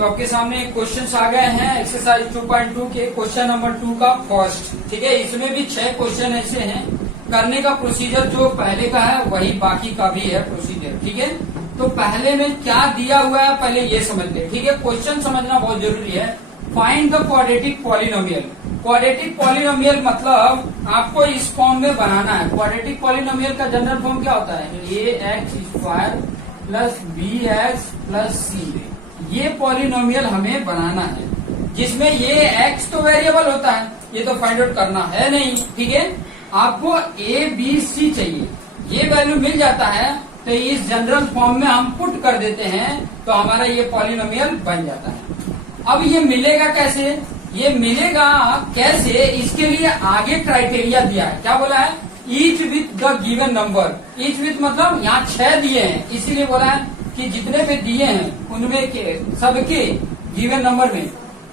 तो आपके सामने क्वेश्चन आ गए हैं एक्सरसाइज 2.2 के क्वेश्चन नंबर 2 का फर्स्ट। ठीक है, इसमें भी 6 क्वेश्चन ऐसे हैं। करने का प्रोसीजर जो पहले का है वही बाकी का भी है प्रोसीजर। ठीक है, तो पहले में क्या दिया हुआ है पहले ये समझ ले। ठीक है, क्वेश्चन समझना बहुत जरूरी है। Find the quadratic polynomial. Quadratic polynomial मतलब आपको इस फॉर्म में बनाना है। क्वाड्रेटिक पॉलिनोमियल का जनरल फॉर्म क्या होता है? ax² plus bx plus c। ये पॉलिनोमियल हमें बनाना है जिसमें ये x तो वेरिएबल होता है, ये तो फाइंड आउट करना है नहीं। ठीक है, आपको a b c चाहिए, ये वैल्यू मिल जाता है तो इस जनरल फॉर्म में हम पुट कर देते हैं तो हमारा ये पॉलिनोमियल बन जाता है। अब ये मिलेगा कैसे? ये मिलेगा कैसे, इसके लिए आगे क्राइटेरिया दिया है। क्या बोला है? Each with the given number. Each with मतलब यहाँ 6 दिए हैं, इसीलिए बोला है कि जितने भी दिए हैं उनमें के सबके गिवन नंबर में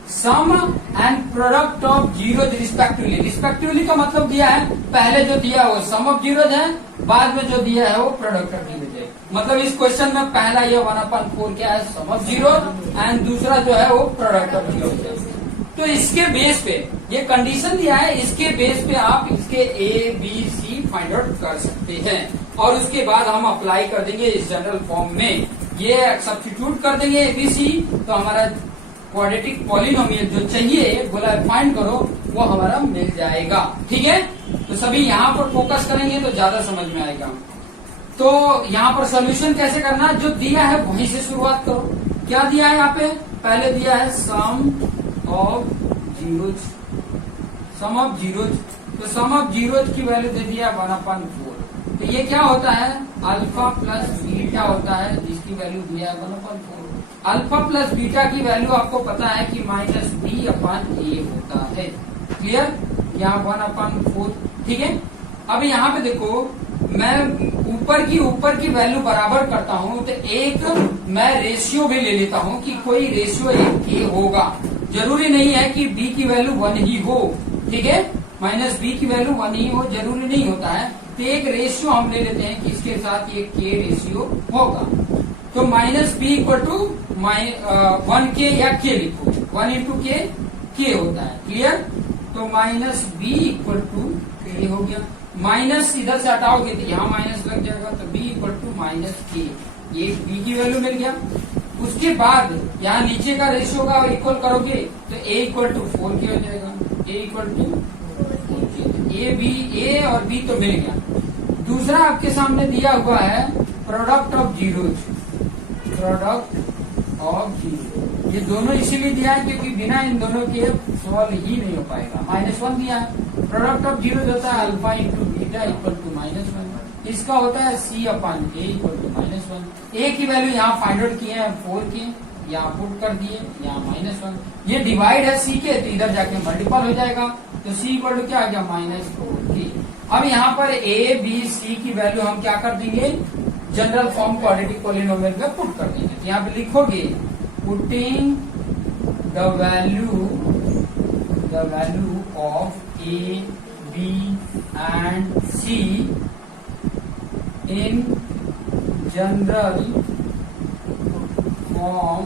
sum and product of zeros respectively. Respectively का मतलब दिया है पहले जो दिया है वो सम ऑफ जीरोज है, बाद में जो दिया है वो प्रोडक्ट ऑफ जीरोज है। मतलब इस क्वेश्चन में पहला ये 1/4 क्या है? सम ऑफ जीरो, एंड दूसरा जो है वो प्रोडक्ट ऑफ जीरोज है। तो इसके बेस पे ये कंडीशन दिया है, इसके बेस पे आप इसके A B C find out कर सकते हैं और उसके बाद हम अप्लाई कर देंगे इस जनरल फॉर्म में। ये सब्स्टिट्यूट कर देंगे एबीसी तो हमारा क्वाड्रेटिक पॉलिनोमियल जो चाहिए बोला फाइंड करो वो हमारा मिल जाएगा। ठीक है, तो सभी यहाँ पर फोकस करेंगे तो ज्यादा समझ में आएगा। तो यहाँ पर सोल्यूशन कैसे करना, जो दिया है वहीं से शुरुआत करो। क्या दिया है यहाँ पे? पहले दिया है sum of zeros. Sum of zeros, तो सम ऑफ जीरोज की वैल्यू दे दिया 1/4। तो ये क्या होता है? अल्फा प्लस बीटा होता है जिसकी वैल्यू दिया है 1/4। अल्फा प्लस बीटा की वैल्यू आपको पता है कि -b/a होता है। क्लियर? यहाँ 1/4। ठीक है, अब यहाँ पे देखो मैं ऊपर की वैल्यू बराबर करता हूँ तो एक मैं रेशियो भी ले लेता हूँ कि कोई रेशियो एक a होगा। जरूरी नहीं है कि b की वैल्यू 1 ही हो। ठीक है, -b की वैल्यू 1 ही हो जरूरी नहीं होता है। तो एक रेशियो हम ले लेते हैं कि इसके साथ ये k रेशियो होगा। तो -b = 1k या k लिखो, 1 × k होता है। क्लियर? तो -b = k हो गया। माइनस इधर से हटाओगे तो यहाँ माइनस लग जाएगा तो b = -k। ये b की वैल्यू मिल गया। उसके बाद यहाँ नीचे का रेशियो का इक्वल करोगे तो a = 4k हो जाएगा। a = 4k। a और b तो मिल गया। दूसरा आपके सामने दिया हुआ है product of zeros. Product of zero, ये दोनों इसीलिए दिया है क्योंकि बिना इन दोनों के सॉल्व ही नहीं हो पाएगा। -1 दिया है। प्रोडक्ट ऑफ जीरोज होता है अल्फा × बीटा = -1। इसका होता है c/a = -1। a की वैल्यू यहाँ फाइंड आउट किए हैं 4k, यहाँ पुट कर दिए, यहाँ -1। ये डिवाइड है c के तो इधर जाके मल्टीपल हो जाएगा तो c = क्या आ गया? -4k। अब यहाँ पर a b c की वैल्यू हम क्या कर देंगे? जनरल फॉर्म क्वाड्रेटिक पॉलिनोमियल में पुट कर देंगे। यहाँ पे लिखोगे putting the value of a b and c in general form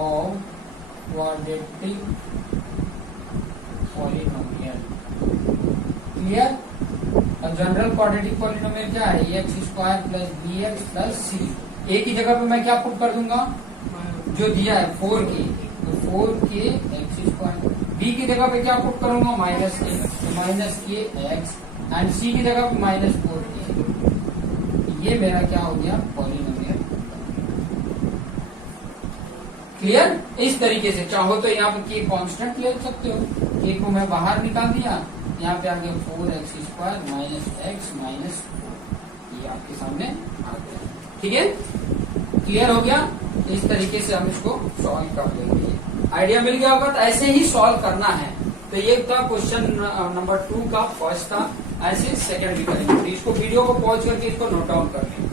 of quadratic polynomial। Clear? अब जनरल क्वाड्रेटिक पॉलिनोमियल क्या है? ax² plus bx plus c। a की जगह पे मैं क्या पुट कर दूंगा? जो दिया है 4k, तो 4k x²। b की जगह पे क्या पुट करूंगा? -k, तो -k x, एंड c की जगह पे -4k। ये मेरा क्या हो गया? पॉलिनोमियल। क्लियर? इस तरीके से चाहो तो यहाँ पे k कांस्टेंट ले सकते हो। k को मैं बाहर निकाल दिया, यहाँ पे आ गया 4x² -x -4। ये आपके सामने आ गया। ठीक है, क्लियर हो गया? इस तरीके से हम इसको सॉल्व कर लेंगे। आइडिया मिल गया होगा? तो ऐसे ही सॉल्व करना है। तो ये था क्वेश्चन नंबर 2 का फर्स्ट था। ऐसे सेकंड भी करेंगे। तो इसको वीडियो को पॉज करके इसको नोट डाउन कर लें।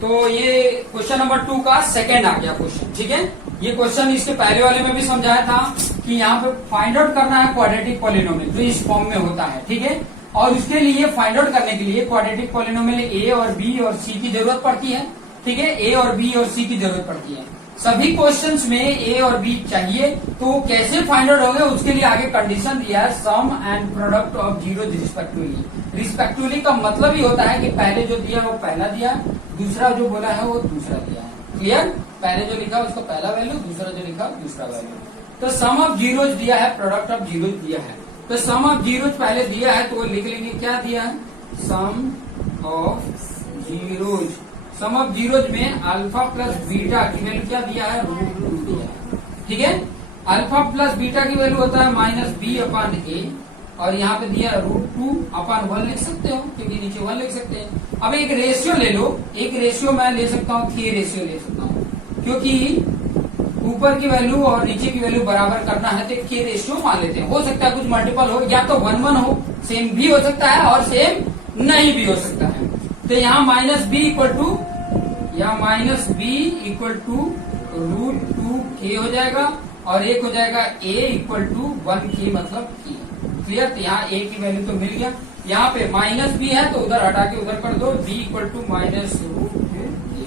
तो ये क्वेश्चन नंबर 2 का सेकंड आ गया क्वेश्चन। ठीक है, ये क्वेश्चन इसके पहले वाले में भी समझाया था कि यहाँ पे फाइंड आउट करना है क्वाड्रेटिक पॉलिनोमियल जो इस फॉर्म में होता है। ठीक है, और उसके लिए फाइंड आउट करने के लिए क्वाड्रेटिक पॉलिनोमियल ए और बी और सी की जरूरत पड़ती है। ठीक है, ए और बी और सी की जरूरत पड़ती है। सभी क्वेश्चंस में ए और बी चाहिए, तो कैसे फाइंड आउट होंगे उसके लिए आगे कंडीशन दिया है, sum and product of zero respectively. Respectively का मतलब ही होता है कि पहले जो दिया वो पहला दिया, दूसरा जो बोला है वो दूसरा दिया है। क्लियर? पहले जो लिखा उसका पहला वैल्यू, दूसरा जो लिखा दूसरा वैल्यू। तो सम ऑफ जीरोज दिया है, प्रोडक्ट ऑफ जीरोज दिया है। तो सम ऑफ जीरोज पहले दिया है तो वो लिख लेंगे, क्या दिया है, sum of zeros. Sum of zeros में अल्फा प्लस बीटा की वैल्यू क्या दिया है, √2 दिया है। ठीक है, अल्फा प्लस बीटा की वैल्यू होता है -b/a, और यहाँ पे दिया √2/1 लिख सकते हो, क्योंकि नीचे 1 लिख सकते हैं। अब एक रेशियो ले लो, एक रेशियो मैं ले सकता हूँ, k रेशियो ले सकता हूँ, क्योंकि ऊपर की वैल्यू और नीचे की वैल्यू बराबर करना है तो k रेशियो मान लेते हैं। हो सकता है कुछ मल्टीपल हो, या तो 1 हो, सेम भी हो सकता है और सेम नहीं भी हो सकता है। तो यहाँ -b इक्वल टू √2k हो जाएगा, और एक हो जाएगा a इक्वल टू 1k मतलब k। क्लियर? तो यहाँ a की वैल्यू तो मिल गया। यहाँ पे -b है तो उधर हटा के उधर कर दो, b इक्वल टू -√2k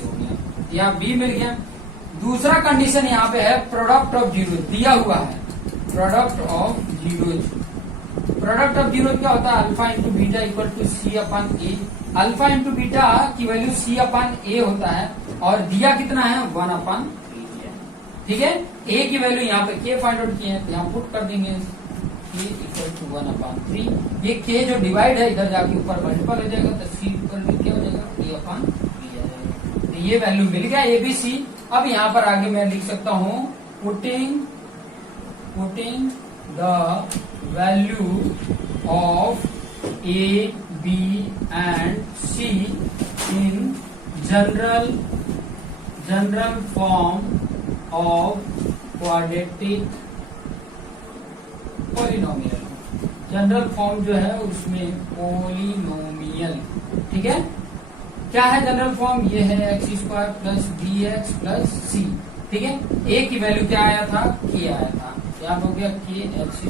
हो गया, यहाँ b मिल गया। दूसरा कंडीशन यहाँ पे है, प्रोडक्ट ऑफ जीरो दिया हुआ है, product of zero. Product of zero क्या होता है, alpha into beta equal to c/a। Alpha into beta की वैल्यू c/a होता है, और दिया कितना है, 1/3। ठीक है, a की वैल्यू यहाँ पे k फाइंड आउट किए हैं, तो यहाँ पुट कर देंगे k इक्वल टू 1/3। ये k जो डिवाइड है इधर जाके ऊपर मल्टीपल हो जाएगा, तो c इक्वल टू क्या हो जाएगा, a/3 आ जाएगा। तो ये वैल्यू मिल गया a b c। अब यहाँ पर आगे मैं लिख सकता हूँ, putting the value of a b and c in general form of quadratic polynomial। General form जो है उसमें पोलिनोमियल। ठीक है, क्या है जनरल फॉर्म, ये है x² plus bx plus c। ठीक है, a की वैल्यू क्या आया था, k आया था, यहाँ हो गया k x²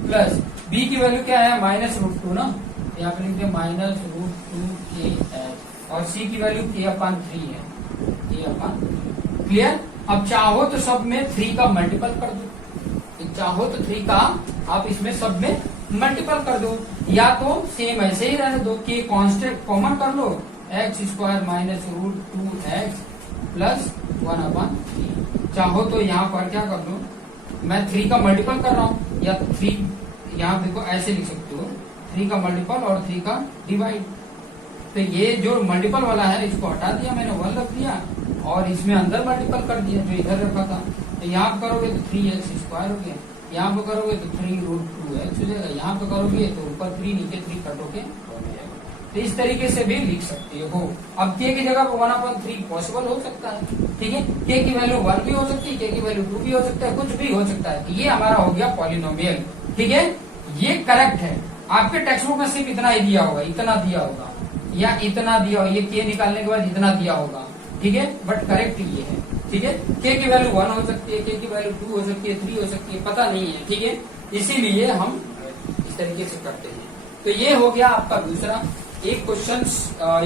प्लस b की वैल्यू क्या है, -√2 ना, यहाँ पे लिख दिया -√2kx, और c की वैल्यू k/3 है, k/3। क्लियर? अब चाहो तो सब में 3 का मल्टीपल कर दो, चाहो तो 3 का आप इसमें सब में मल्टीपल कर दो, या तो सेम ऐसे ही रहने दो, k कांस्टेंट कॉमन कर लो, x² -√2x प्लस 1/3। चाहो तो यहाँ पर क्या कर दो, मैं 3 का मल्टीपल कर रहा हूँ, या 3 यहाँ देखो ऐसे लिख सकते हो, 3 का मल्टीपल और 3 का डिवाइड। तो ये जो मल्टीपल वाला है इसको हटा दिया मैंने, 1 रख दिया, और इसमें अंदर मल्टीपल कर दिया जो इधर रखा था। तो यहाँ पे करोगे तो 3x² हो गया, यहाँ पे करोगे तो 3√2x हो जाएगा, यहाँ पे करोगे तो ऊपर 3 नीचे 3 कटोगे हो जाएगा। तो इस तरीके से भी लिख सकते हो। अब k की जगह पर 1/3 पॉसिबल हो सकता है। ठीक है, k की वैल्यू 1 भी हो सकती है, k की वैल्यू 2 भी हो सकता है, कुछ भी हो सकता है। तो ये हमारा हो गया पॉलिनोमियल। ठीक है, ये करेक्ट है। आपके टेक्स्ट बुक में सिर्फ इतना ही दिया होगा, इतना दिया होगा या इतना दिया होगा, ये k निकालने के बाद इतना दिया होगा। ठीक है, बट करेक्ट ये है। ठीक है, k की वैल्यू 1 हो सकती है, k की वैल्यू 2 हो सकती है, 3 हो सकती है, पता नहीं है। ठीक है, इसीलिए हम इस तरीके से करते हैं। तो ये हो गया आपका दूसरा एक क्वेश्चन।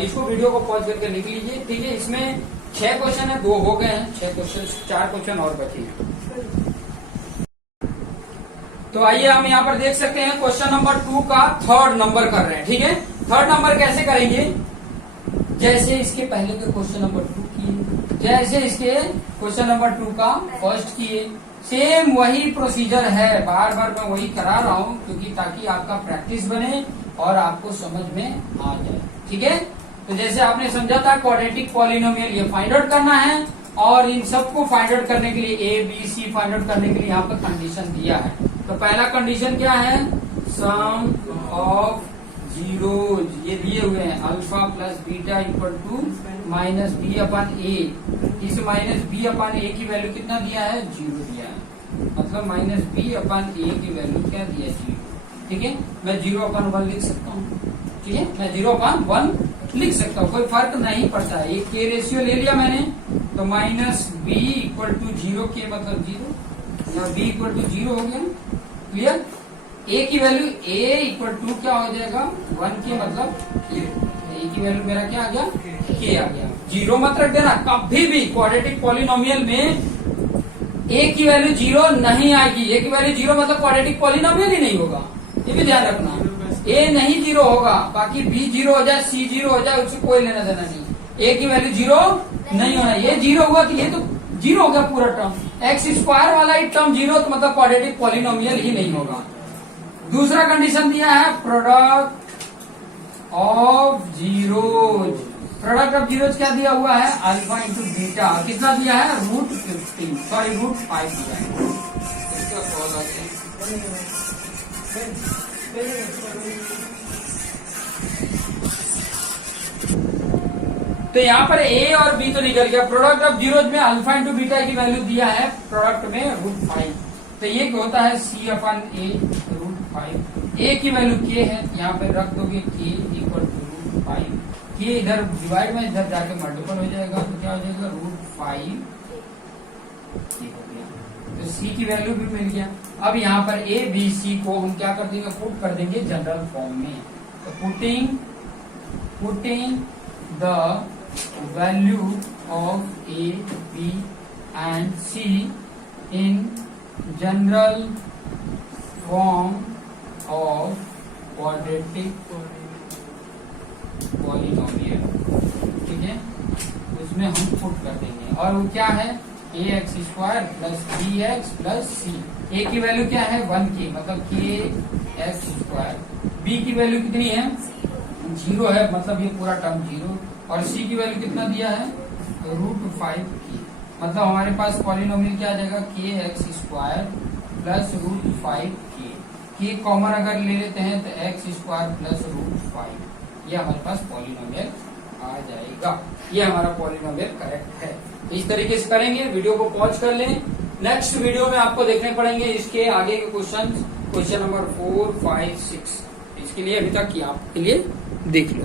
इसको वीडियो को पॉज करके लिख लीजिए। ठीक है, इसमें 6 क्वेश्चन है, 2 हो गए हैं, 6 क्वेश्चन, 4 क्वेश्चन और बचे हैं। तो आइए हम यहाँ पर देख सकते हैं क्वेश्चन नंबर 2 का 3rd नंबर कर रहे हैं। ठीक है, 3rd नंबर कैसे करेंगे, जैसे इसके पहले के क्वेश्चन नंबर 2 किए, जैसे इसके क्वेश्चन नंबर 2 का 1st किए, सेम वही प्रोसीजर है। बार बार मैं वही करा रहा हूँ क्योंकि ताकि आपका प्रैक्टिस बने और आपको समझ में आ जाए। ठीक है, तो जैसे आपने समझा था क्वाड्रेटिक पॉलिनोमियल ये फाइंड आउट करना है, और इन सबको फाइंड आउट करने के लिए a b c find out करने के लिए यहाँ पर कंडीशन दिया है। तो पहला कंडीशन क्या है, सम ऑफ जीरोज ये दिए हुए हैं, alpha plus beta equal to -b/a। इस -b/a की वैल्यू कितना दिया है, 0 दिया है, मतलब -b/a की वैल्यू क्या दिया है, 0। ठीक है, मैं 0/1 लिख सकता हूँ। ठीक है, मैं 0/1 लिख सकता हूँ, कोई फर्क नहीं पड़ता है। एक k रेशियो ले लिया मैंने, तो -b इक्वल टू 0, k मतलब 0, या b इक्वल टू 0 हो गया। क्लियर? a की वैल्यू a इक्वल टू क्या हो जाएगा, 1 के मतलब 0, की वैल्यू मेरा क्या आ गया, के आ गया। जीरो मत रख देना कभी भी। क्वाड्रेटिक पॉलिनोमियल में ए की वैल्यू जीरो नहीं आएगी। ए की वैल्यू जीरो मतलब क्वाड्रेटिक पॉलिनोमियल ही नहीं होगा, ये भी ध्यान रखना। ए नहीं जीरो होगा, बाकी बी जीरो हो जाए, सी जीरो हो जाए, उससे कोई लेना देना नहीं। ए की वैल्यू जीरो नहीं होना। ये जीरो हुआ तो ये तो जीरो हो गया पूरा टर्म। एक्स स्क्वायर वाला ही टर्म जीरो तो मतलब क्वाड्रेटिक पॉलिनोमियल ही नहीं होगा। दूसरा कंडीशन दिया है product of zeros. Product of zeros क्या दिया हुआ है, अल्फा इंटू बीटा। कितना दिया है, √15, सॉरी √5 दिया है। इसका सवाल आते हैं। तो यहाँ पर ए और बी तो निकल गया। प्रोडक्ट ऑफ जीरोज में अल्फा इंटू बीटा की वैल्यू दिया है प्रोडक्ट में √5। तो ये होता है C/A √5। ए की वैल्यू के है, यहाँ पे रख दोगे के इक्वल टू √5। के इधर डिवाइड में इधर जाके मल्टीपल हो जाएगा तो क्या हो जाएगा √5 हो गया। तो सी की वैल्यू भी मिल गया। अब यहाँ पर ए बी सी को हम क्या कर देंगे, पुट कर देंगे जनरल फॉर्म में। तो putting the value of A B and C in general form of quadratic polynomial, ठीक है, उसमें हम पुट कर देंगे। और वो क्या है, ax² plus bx plus c। a की वैल्यू क्या है 1k, मतलब kx²। b की वैल्यू कितनी है, जीरो है, मतलब ये पूरा टर्म जीरो। और c की वैल्यू कितना दिया है, √5k। मतलब हमारे पास पॉलिनोमियल क्या आ जाएगा, kx² प्लस √5k। के कॉमन अगर ले लेते हैं तो x² प्लस √5, ये हमारे पास पॉलिनोमियल आ जाएगा। ये हमारा पॉलिनोमियल करेक्ट है। इस तरीके से करेंगे, वीडियो को पॉज कर लें। नेक्स्ट वीडियो में आपको देखने पड़ेंगे इसके आगे के क्वेश्चन नंबर 4, 5, 6। इसके लिए अभी तक आपके लिए देख लो।